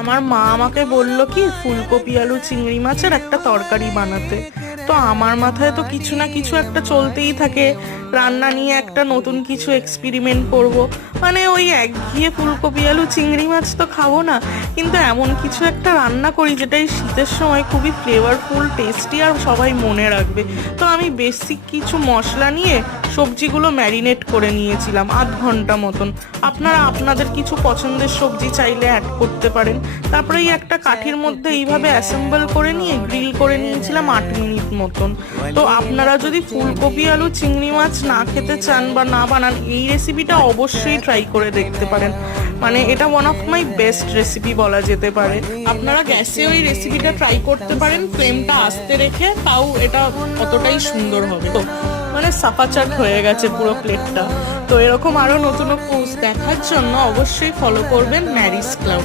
আমার মা আমাকে বললো কি ফুলকপি আলু চিংড়ি মাছের একটা তরকারি বানাতে। তো আমার মাথায় তো কিছু না কিছু একটা চলতেই থাকে, রান্না নিয়ে একটা নতুন কিছু এক্সপেরিমেন্ট করব। মানে ওই একঘেয়ে ফুলকপি আলু চিংড়ি মাছ তো খাবো না, কিন্তু এমন কিছু একটা রান্না করি যেটা এই শীতের সময় খুবই ফ্লেভারফুল, টেস্টি আর সবাই মনে রাখবে। তো আমি বেসিক কিছু মশলা নিয়ে সবজিগুলো ম্যারিনেট করে নিয়েছিলাম 8 ঘন্টা মতন। আপনারা আপনাদের কিছু পছন্দের সবজি চাইলে অ্যাড করতে পারেন। তারপরে এই একটা কাঠির মধ্যে এইভাবে অ্যাসেম্বল করে নিয়ে গ্রিল করে নিয়েছিলাম 8 মিনিট মতন। তো আপনারা যদি ফুলকপি আলু চিংড়ি মাছ না খেতে চান বা না বানান, এই রেসিপিটা অবশ্যই ট্রাই করে দেখতে পারেন। মানে এটা one of my best recipe বলা যেতে পারে। আপনারা গ্যাসে ওই রেসিপিটা ট্রাই করতে পারেন, ফ্লেমটা আস্তে রেখে, তাও এটা অতটাই সুন্দর হবে। তো মানে সাফাচাট হয়ে গেছে পুরো প্লেটটা। তো এরকম আরো নতুন পোস্ট দেখার জন্য অবশ্যই ফলো করবেন ম্যারিস ক্লাব।